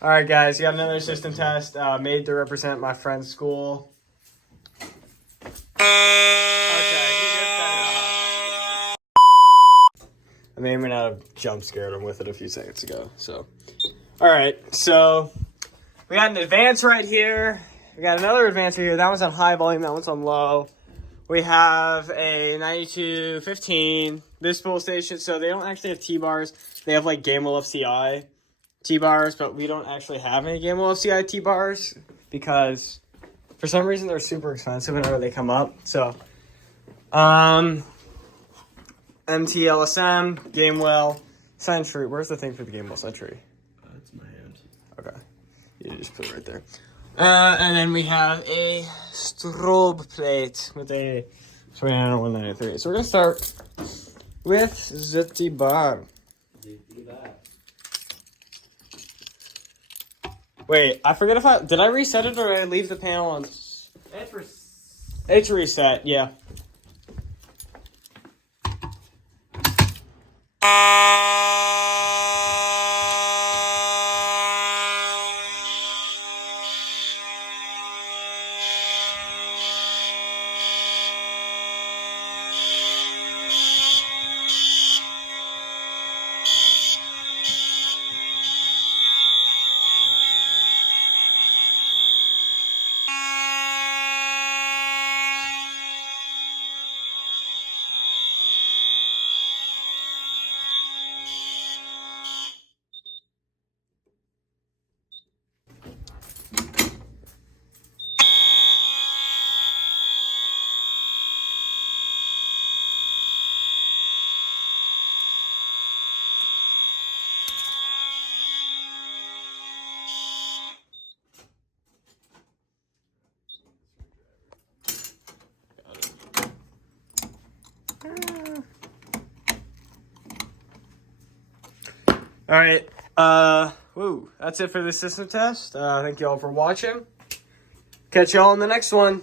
All right, guys, got another system test made to represent my friend's school. Okay, he just set it off. I may or may not have jump scared him with it a few seconds ago. So, all right, so we got an advance right here. We got another advance right here. That one's on high volume. That one's on low. We have a 9215 this spool station. So they don't actually have T-bars. They have like Gamewell FCI T-bars, but we don't actually have any Gamewell FCI T-bars because for some reason they're super expensive whenever they come up. So, MT-LSM, Gamewell, Sentry. Where's the thing for the Gamewell Sentry? That's my hand. Okay. You just put it right there. And then we have a strobe plate with a 29193. So we're going to start with the T-bar. Wait, I forget if did I reset it or did I leave the panel on? It's reset, yeah. All right, that's it for the system test. Thank you all for watching. Catch y'all in the next one.